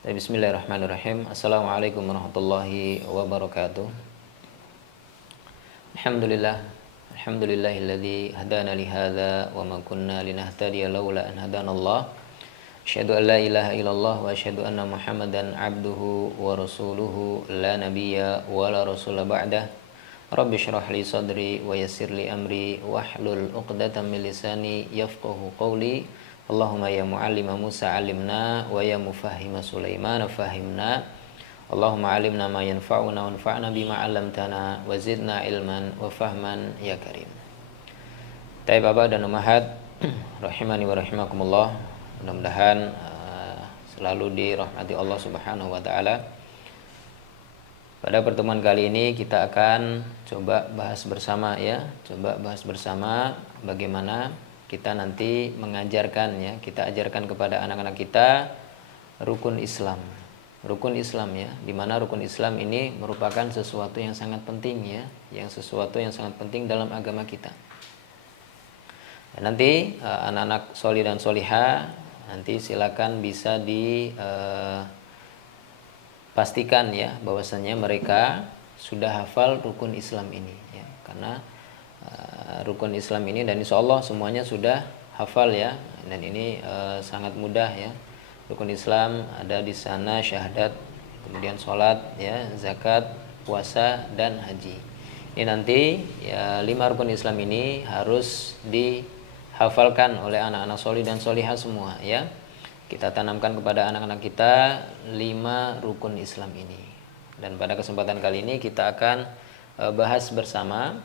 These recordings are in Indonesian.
Bismillahirrahmanirrahim. Assalamualaikum warahmatullahi wabarakatuh. Alhamdulillahilladzi hadana li hadza wa ma kunna linahtadiya laula an hadanallah. Asyhadu an la ilaha illallah wa asyhadu anna Muhammadan abduhu wa rasuluhu la nabiyya wa la rasula ba'dah. Rabbi shrah li sadri wa yassir li amri wahlul 'uqdatam min lisani yafqahu qawli. Allahumma ya mu'allima Musa alimna wa ya mufahhima Sulaiman fahimna. Allahumma alimna ma yanfa'una wanfa'na bima 'allamtana wa zidna ilman wa fahman ya karim. Baik Bapak dan Ummahat rahimani wa rahimakumullah. Mudah-mudahan selalu dirahmati Allah Subhanahu wa taala. Pada pertemuan kali ini kita akan coba bahas bersama bagaimana kita nanti mengajarkan kita ajarkan kepada anak-anak kita rukun Islam di mana rukun Islam ini merupakan sesuatu yang sangat penting sesuatu yang sangat penting dalam agama kita. Dan nanti anak-anak solih dan solihah nanti silakan bisa dipastikan bahwasanya mereka sudah hafal rukun Islam ini karena rukun Islam ini dan insya Allah semuanya sudah hafal dan ini sangat mudah Rukun Islam ada di sana syahadat, kemudian sholat zakat, puasa dan haji. Ini nanti 5 rukun Islam ini harus dihafalkan oleh anak-anak solih dan solihah semua Kita tanamkan kepada anak-anak kita 5 rukun Islam ini. Dan pada kesempatan kali ini kita akan bahas bersama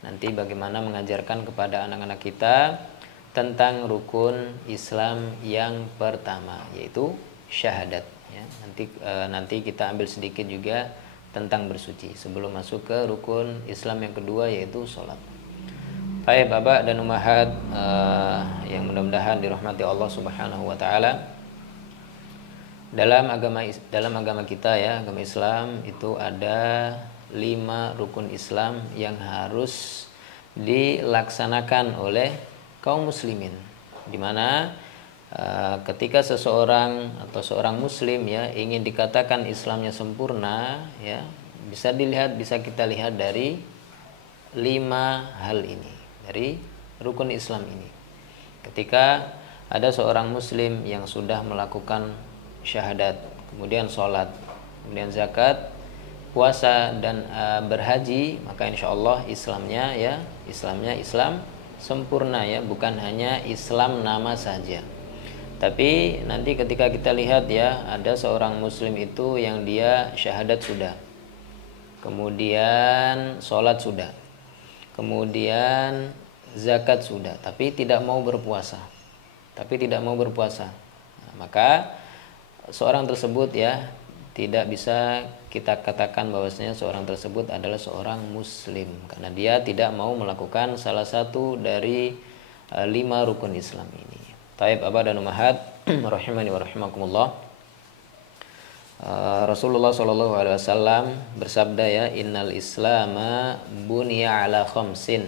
nanti bagaimana mengajarkan kepada anak-anak kita tentang rukun Islam yang pertama, yaitu syahadat nanti kita ambil sedikit juga tentang bersuci sebelum masuk ke rukun Islam yang kedua, yaitu sholat. Baik Bapak dan Ummahat yang mudah-mudahan dirahmati Allah Subhanahu wa taala. Dalam agama kita agama Islam itu ada 5 rukun Islam yang harus dilaksanakan oleh kaum muslimin, dimana ketika seseorang atau seorang muslim ingin dikatakan Islamnya sempurna bisa kita lihat dari 5 hal ini, dari rukun Islam ini. Ketika ada seorang muslim yang sudah melakukan syahadat, kemudian sholat, kemudian zakat, puasa dan berhaji, maka insya Allah Islamnya Islam sempurna bukan hanya Islam nama saja. Tapi nanti ketika kita lihat ada seorang muslim itu yang dia syahadat sudah, kemudian sholat sudah, kemudian zakat sudah, tapi tidak mau berpuasa. Nah, maka seorang tersebut tidak bisa kita katakan bahwasanya seorang tersebut adalah seorang muslim karena dia tidak mau melakukan salah satu dari 5 rukun Islam ini. Taib Abah dan Ummahat rahimani wa rahimakumullah. Rasulullah sallallahu alaihi wasallam bersabda innal islama buniya ala khamsin,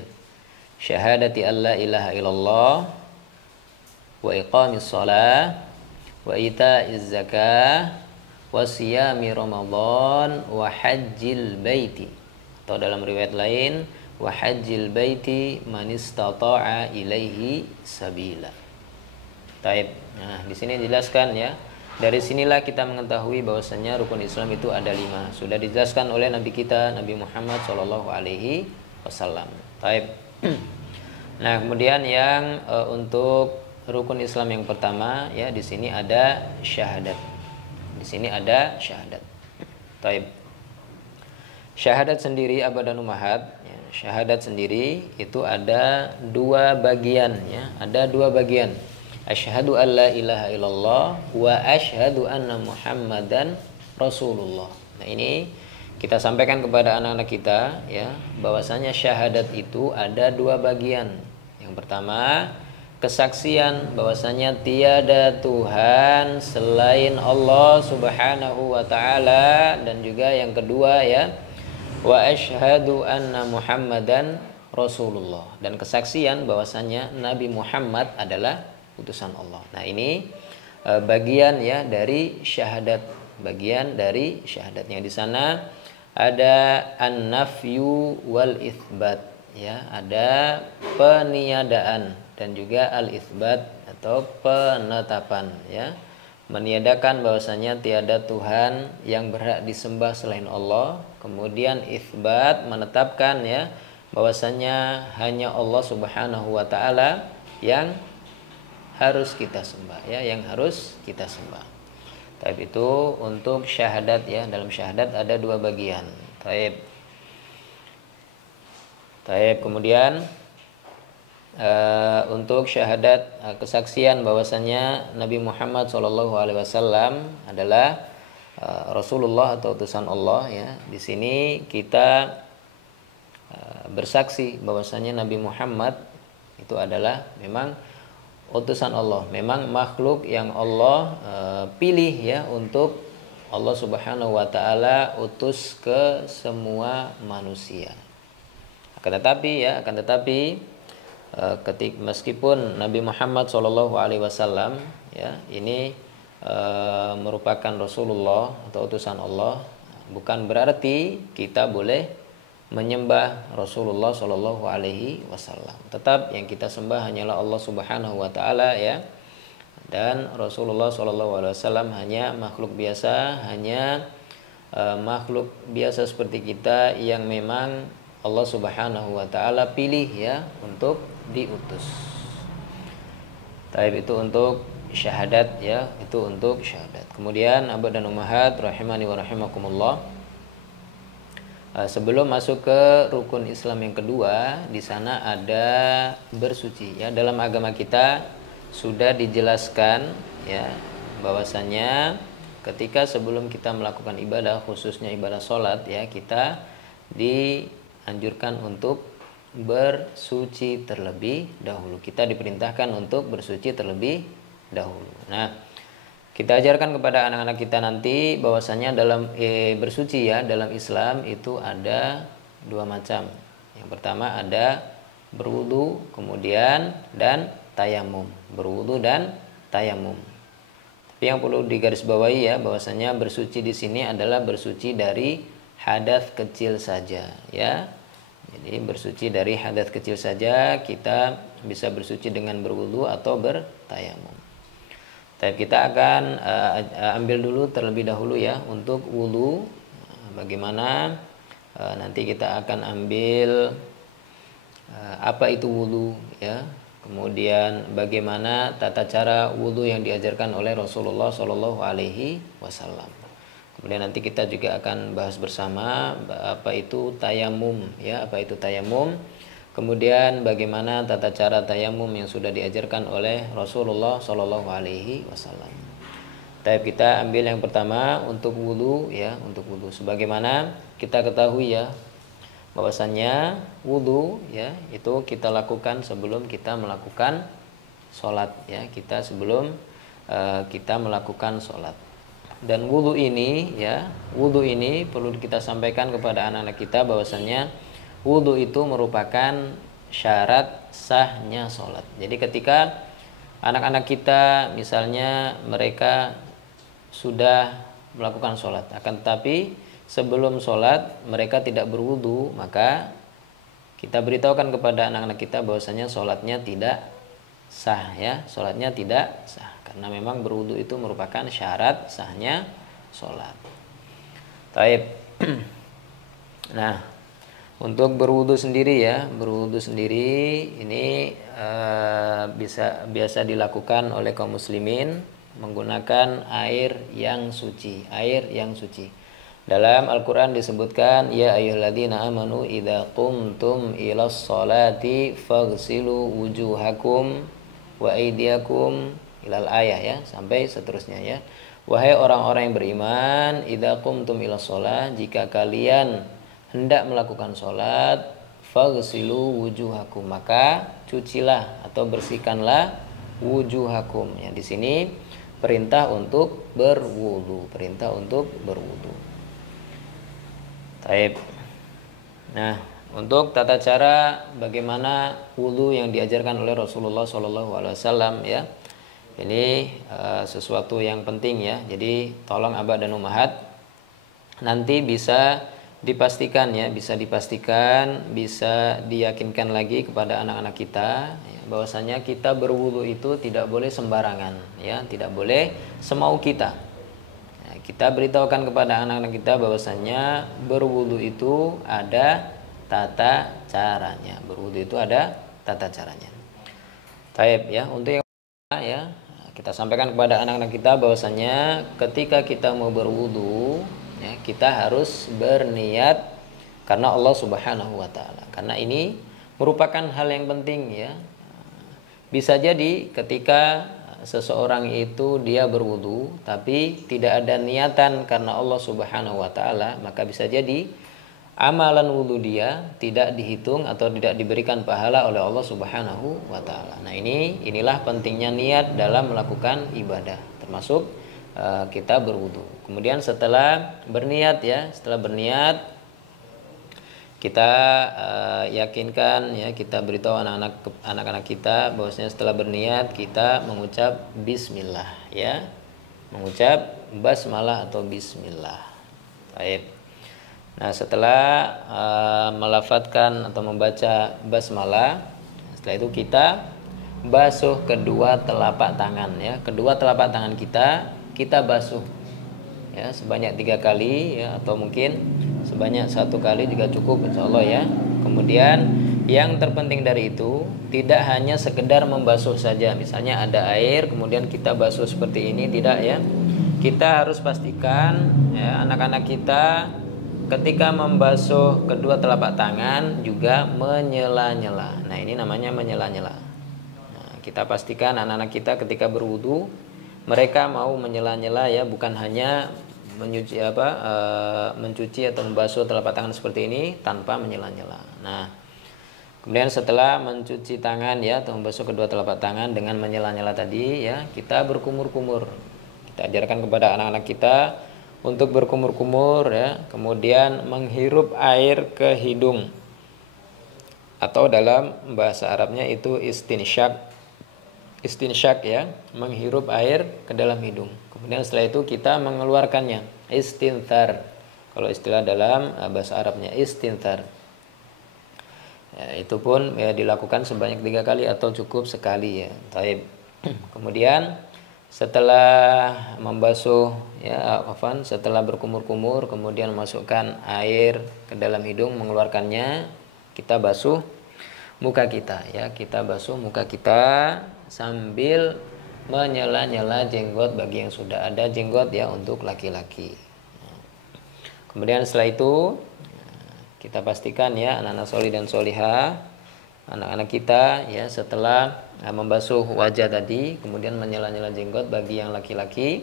syahadati alla ilaha illallah wa iqamis shalah wa ita'iz zakah wasiyami Ramadan wa hajjil baiti, atau dalam riwayat lain wa hajjil baiti man istata'a ilaihi sabila. Taib. Nah, di sini dijelaskan dari sinilah kita mengetahui bahwasanya rukun Islam itu ada 5. Sudah dijelaskan oleh Nabi kita Nabi Muhammad sallallahu alaihi wasallam. Taib. Nah, kemudian yang untuk rukun Islam yang pertama di sini ada syahadat. Taib. Syahadat sendiri Abah dan Ummahat, syahadat sendiri itu ada 2 bagian ada 2 bagian. Asyhadu an la ilaha illallah wa asyhadu anna Muhammadan Rasulullah. Nah, ini kita sampaikan kepada anak-anak kita bahwasanya syahadat itu ada 2 bagian. Yang pertama, kesaksian bahwasanya tiada Tuhan selain Allah Subhanahu wa taala, dan juga yang kedua wa asyhadu anna Muhammadan Rasulullah, dan kesaksian bahwasanya Nabi Muhammad adalah utusan Allah. Nah, ini bagian ya dari syahadat, bagian dari syahadatnya. Di sana ada an-nafyu wal itsbat ya, ada peniadaan dan juga al-itsbat atau penetapan ya, meniadakan bahwasanya tiada Tuhan yang berhak disembah selain Allah, kemudian itsbat menetapkan ya bahwasanya hanya Allah Subhanahu wa taala yang harus kita sembah ya, yang harus kita sembah. Taib itu untuk syahadat ya, dalam syahadat ada dua bagian. Taib. Kemudian untuk syahadat kesaksian bahwasanya Nabi Muhammad SAW adalah Rasulullah atau utusan Allah ya. Di sini kita bersaksi bahwasanya Nabi Muhammad itu adalah memang utusan Allah, memang makhluk yang Allah pilih ya untuk Allah Subhanahu wa taala utus ke semua manusia. Akan tetapi meskipun Nabi Muhammad SAW ya ini merupakan Rasulullah atau utusan Allah, bukan berarti kita boleh menyembah Rasulullah Shallallahu Alaihi Wasallam. Tetap yang kita sembah hanyalah Allah Subhanahu Wa Taala ya, dan Rasulullah Shallallahu Alaihi Wasallam hanya makhluk biasa, hanya makhluk biasa seperti kita yang memang Allah Subhanahu Wa Taala pilih ya untuk diutus. Taib itu untuk syahadat ya, itu untuk syahadat. Kemudian abad dan ummahat rahimani wa rahimakumullah. Sebelum masuk ke rukun Islam yang kedua, di sana ada bersuci ya. Dalam agama kita sudah dijelaskan ya bahwasanya ketika sebelum kita melakukan ibadah, khususnya ibadah sholat ya, kita dianjurkan untuk bersuci terlebih dahulu. Kita diperintahkan untuk bersuci terlebih dahulu. Nah, kita ajarkan kepada anak-anak kita nanti bahwasanya dalam bersuci ya, dalam Islam itu ada dua macam. Yang pertama ada berwudu, kemudian dan tayamum. Berwudu dan tayamum. Tapi yang perlu digarisbawahi ya bahwasanya bersuci di sini adalah bersuci dari hadas kecil saja ya. Jadi bersuci dari hadas kecil saja, kita bisa bersuci dengan berwudu atau bertayamum. Kita akan ambil dulu terlebih dahulu ya untuk wudu. Bagaimana nanti kita akan ambil apa itu wudu ya. Kemudian bagaimana tata cara wudu yang diajarkan oleh Rasulullah Shallallahu Alaihi Wasallam. Kemudian nanti kita juga akan bahas bersama apa itu tayamum ya, apa itu tayamum. Kemudian bagaimana tata cara tayamum yang sudah diajarkan oleh Rasulullah Shallallahu Alaihi Wasallam. Kita ambil yang pertama untuk wudu ya, untuk wudu. Sebagaimana kita ketahui ya, bahwasannya wudu ya itu kita lakukan sebelum kita melakukan sholat ya, kita sebelum kita melakukan sholat. Dan wudu ini ya, wudu ini perlu kita sampaikan kepada anak-anak kita bahwasannya wudu itu merupakan syarat sahnya sholat. Jadi ketika anak-anak kita misalnya mereka sudah melakukan sholat, akan tetapi sebelum sholat mereka tidak berwudu, maka kita beritahukan kepada anak-anak kita bahwasanya sholatnya tidak sah ya, sholatnya tidak sah. Karena memang berwudu itu merupakan syarat sahnya sholat. Taib. Nah, untuk berwudu sendiri ya, berwudu sendiri ini biasa dilakukan oleh kaum muslimin menggunakan air yang suci, air yang suci. Dalam Al-Qur'an disebutkan ya ayyuhalladzina amanu idza qumtum ilas sholati faghsilu wujuhakum wa aydiyakum ilal ayah ya, sampai seterusnya ya. Wahai orang-orang yang beriman, idza qumtum ilas sholat, jika kalian hendak melakukan sholat, faghsilu wujuhakum, maka cucilah atau bersihkanlah wujuhakum ya. Di sini perintah untuk berwudu, perintah untuk berwudu. Taib. Nah, untuk tata cara bagaimana wudu yang diajarkan oleh Rasulullah SAW ya, Ini sesuatu yang penting ya. Jadi tolong abah dan umahat nanti bisa dipastikan ya, bisa diyakinkan lagi kepada anak-anak kita ya, bahwasanya kita berwudu itu tidak boleh sembarangan ya, tidak boleh semau kita. Ya, kita beritahukan kepada anak-anak kita bahwasanya berwudu itu ada tata caranya. Berwudu itu ada tata caranya. Taib ya, untuk yang ya kita sampaikan kepada anak-anak kita bahwasanya ketika kita mau berwudu ya, kita harus berniat karena Allah Subhanahu wa taala. Karena ini merupakan hal yang penting ya. Bisa jadi ketika seseorang itu dia berwudu tapi tidak ada niatan karena Allah Subhanahu wa taala, maka bisa jadi amalan wudu dia tidak dihitung atau tidak diberikan pahala oleh Allah Subhanahu wa taala. Nah, inilah pentingnya niat dalam melakukan ibadah, termasuk kita berwudu. Kemudian setelah berniat ya, kita yakinkan ya, kita beritahu anak-anak kita bahwasanya setelah berniat kita mengucap bismillah ya. Mengucap basmalah atau bismillah. Baik. Nah, setelah melafadzkan atau membaca basmalah, setelah itu kita basuh kedua telapak tangan ya. Kedua telapak tangan kita basuh ya sebanyak 3 kali ya, atau mungkin sebanyak 1 kali juga cukup insyaallah ya. Kemudian yang terpenting dari itu tidak hanya sekedar membasuh saja, misalnya ada air kemudian kita basuh seperti ini, tidak ya. Kita harus pastikan ya, anak-anak kita ketika membasuh kedua telapak tangan juga menyela-nyela. Nah, ini namanya menyela-nyela. Nah, kita pastikan anak-anak kita ketika berwudu mereka mau menyela-nyela ya, bukan hanya mencuci atau membasuh telapak tangan seperti ini tanpa menyela-nyela. Nah, kemudian setelah mencuci tangan ya atau membasuh kedua telapak tangan dengan menyela-nyela tadi ya, kita berkumur-kumur. Kita ajarkan kepada anak-anak kita untuk berkumur-kumur ya, kemudian menghirup air ke hidung, atau dalam bahasa Arabnya itu istinsyak ya, menghirup air ke dalam hidung. Kemudian setelah itu kita mengeluarkannya, istinthar. Kalau istilah dalam bahasa Arabnya istinthar. Ya, itu pun ya dilakukan sebanyak 3 kali atau cukup sekali ya. Taib. Kemudian setelah membasuh ya, setelah berkumur-kumur kemudian masukkan air ke dalam hidung, mengeluarkannya, kita basuh muka kita ya, kita basuh muka kita sambil menyela-nyela jenggot bagi yang sudah ada jenggot ya untuk laki-laki. Kemudian setelah itu kita pastikan ya anak-anak solih dan solihah, anak-anak kita ya setelah membasuh wajah tadi kemudian menyela-nyela jenggot bagi yang laki-laki,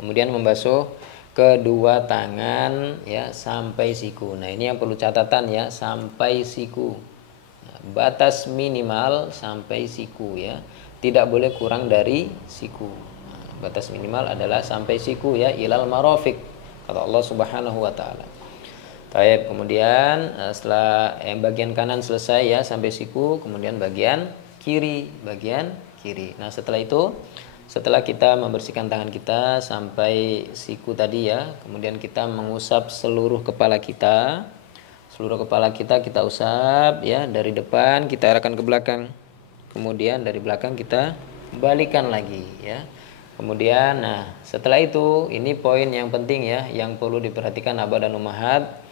kemudian membasuh kedua tangan ya sampai siku. Nah, ini yang perlu catatan ya, sampai siku. Batas minimal sampai siku ya, tidak boleh kurang dari siku. Batas minimal adalah sampai siku ya, ilal marafiq kata Allah Subhanahu wa taala. Baik, kemudian setelah yang bagian kanan selesai ya sampai siku, kemudian bagian kiri. Nah, setelah itu, setelah kita membersihkan tangan kita sampai siku tadi ya, kemudian kita mengusap seluruh kepala kita. Seluruh kepala kita usap ya, dari depan kita arahkan ke belakang. Kemudian dari belakang kita balikan lagi ya. Kemudian nah, setelah itu ini poin yang penting ya, yang perlu diperhatikan abah dan ummahat,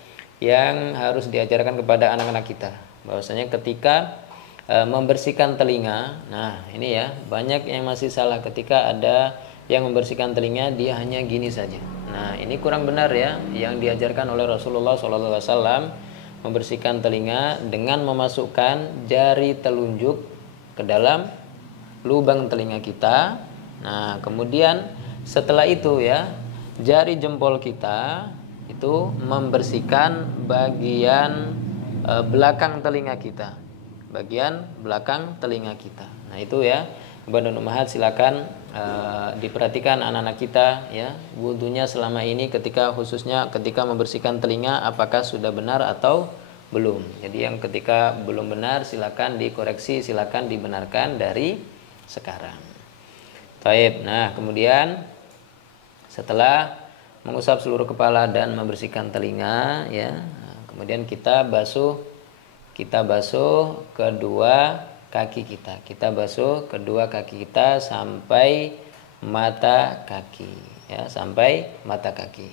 yang harus diajarkan kepada anak-anak kita. Bahwasanya ketika membersihkan telinga, nah ini ya, banyak yang masih salah ketika ada yang membersihkan telinga dia hanya gini saja. Nah, ini kurang benar ya, yang diajarkan oleh Rasulullah SAW, membersihkan telinga dengan memasukkan jari telunjuk ke dalam lubang telinga kita. Nah, kemudian setelah itu ya, jari jempol kita itu membersihkan bagian belakang telinga kita. Bagian belakang telinga kita. Nah, itu ya, Abah dan Ummahat silakan diperhatikan anak-anak kita ya, wudunya selama ini khususnya ketika membersihkan telinga apakah sudah benar atau belum. Jadi yang ketika belum benar silakan dikoreksi, silakan dibenarkan dari sekarang. Taib. Nah, kemudian setelah mengusap seluruh kepala dan membersihkan telinga, ya, kemudian kita basuh kedua kaki kita. Kita basuh kedua kaki kita sampai mata kaki, ya, sampai mata kaki.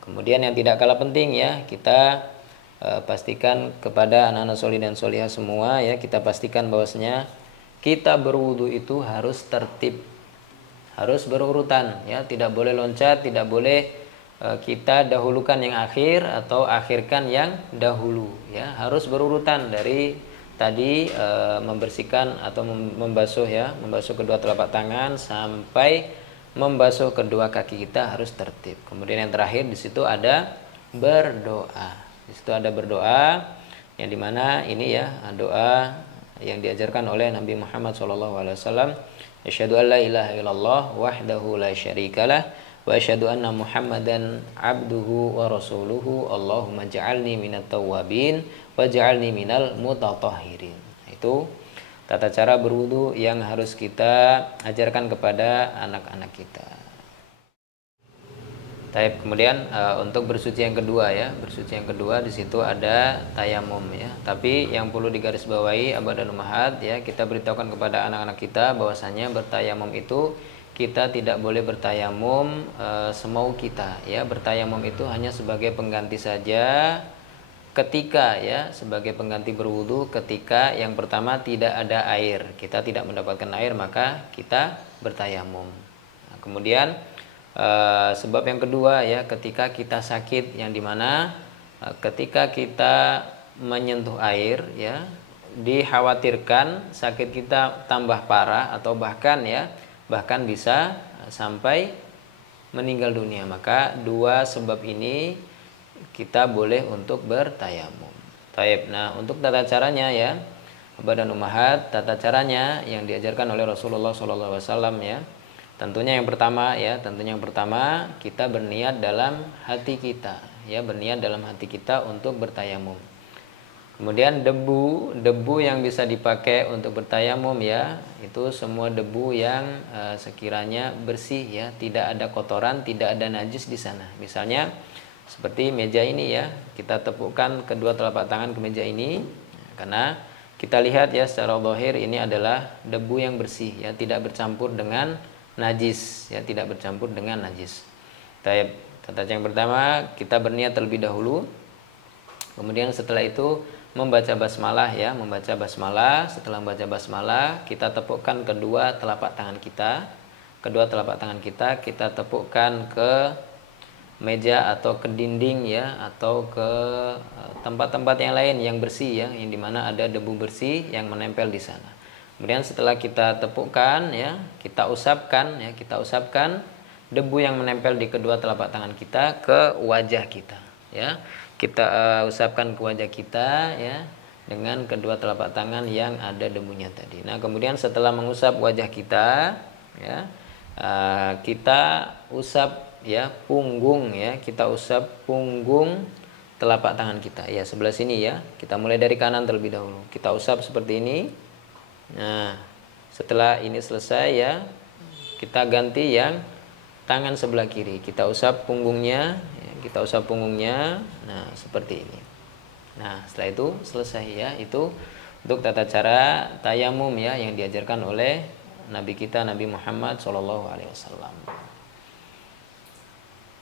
Kemudian yang tidak kalah penting, ya, kita pastikan kepada anak-anak solih dan solihah semua, ya, kita pastikan bahwasanya kita berwudu itu harus tertib, harus berurutan, ya, tidak boleh loncat, tidak boleh kita dahulukan yang akhir atau akhirkan yang dahulu, ya, harus berurutan dari tadi membersihkan atau membasuh, ya, membasuh kedua telapak tangan sampai membasuh kedua kaki kita harus tertib. Kemudian yang terakhir di situ ada berdoa. Di situ ada berdoa yang dimana ini, ya, doa yang diajarkan oleh Nabi Muhammad SAW. Asyhadu an la ilaha illallah wahdahu la syarikalah wa asyhadu anna Muhammadan abduhu wa rasuluhu. Allahumma ja'alni minat tawwabin wa ja'alni minal mutatahhirin. Itu tata cara berwudu yang harus kita ajarkan kepada anak-anak kita. Taib. Kemudian untuk bersuci yang kedua, ya, bersuci yang kedua di situ ada tayamum, ya. Tapi yang perlu digarisbawahi abad dan ummahat, ya, kita beritahukan kepada anak-anak kita bahwasanya bertayamum itu kita tidak boleh bertayamum semau kita, ya. Bertayamum itu hanya sebagai pengganti saja ketika, ya, sebagai pengganti berwudu ketika yang pertama tidak ada air, kita tidak mendapatkan air, maka kita bertayamum. Nah, kemudian sebab yang kedua, ya, ketika kita sakit, yang dimana ketika kita menyentuh air, ya, dikhawatirkan sakit kita tambah parah atau bahkan bisa sampai meninggal dunia. Maka dua sebab ini kita boleh untuk bertayamum. Taib. Nah, untuk tata caranya, ya, abad dan ummahat, tata caranya yang diajarkan oleh Rasulullah SAW, ya. Tentunya yang pertama kita berniat dalam hati kita, ya, berniat dalam hati kita untuk bertayamum. Kemudian debu yang bisa dipakai untuk bertayamum, ya, itu semua debu yang sekiranya bersih, ya, tidak ada kotoran, tidak ada najis di sana. Misalnya seperti meja ini, ya, kita tepukkan kedua telapak tangan ke meja ini, karena kita lihat, ya, secara zahir ini adalah debu yang bersih, ya, tidak bercampur dengan najis, ya, tidak bercampur dengan najis. Tata cara yang pertama kita berniat terlebih dahulu. Kemudian setelah itu membaca basmalah, ya, membaca basmalah. Setelah membaca basmalah, kita tepukkan kedua telapak tangan kita. Kedua telapak tangan kita tepukkan ke meja atau ke dinding, ya, atau ke tempat-tempat yang lain yang bersih, ya, yang dimana ada debu bersih yang menempel di sana. Kemudian setelah kita tepukkan, ya, kita usapkan debu yang menempel di kedua telapak tangan kita ke wajah kita, ya. Kita usapkan ke wajah kita, ya, dengan kedua telapak tangan yang ada debunya tadi. Nah, kemudian setelah mengusap wajah kita, ya, kita usap, ya, punggung, ya, kita usap punggung telapak tangan kita, ya, sebelah sini, ya. Kita mulai dari kanan terlebih dahulu. Kita usap seperti ini. Nah, setelah ini selesai, ya, kita ganti yang tangan sebelah kiri. Kita usap punggungnya, ya, kita usap punggungnya. Nah, seperti ini. Nah, setelah itu selesai, ya. Itu untuk tata cara tayamum, ya, yang diajarkan oleh Nabi kita Nabi Muhammad SAW.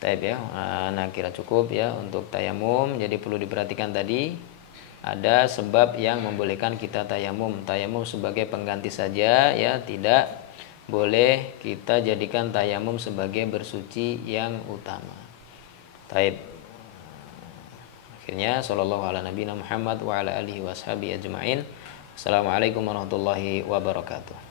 Taib, ya. Nah, kira cukup, ya, untuk tayamum. Jadi perlu diperhatikan tadi ada sebab yang membolehkan kita tayamum. Tayamum sebagai pengganti saja, ya, tidak boleh kita jadikan tayamum sebagai bersuci yang utama. Taib. Akhirnya sallallahu ala nabiyina Muhammad wa ala alihi washabihi ajma'in. Assalamualaikum warahmatullahi wabarakatuh.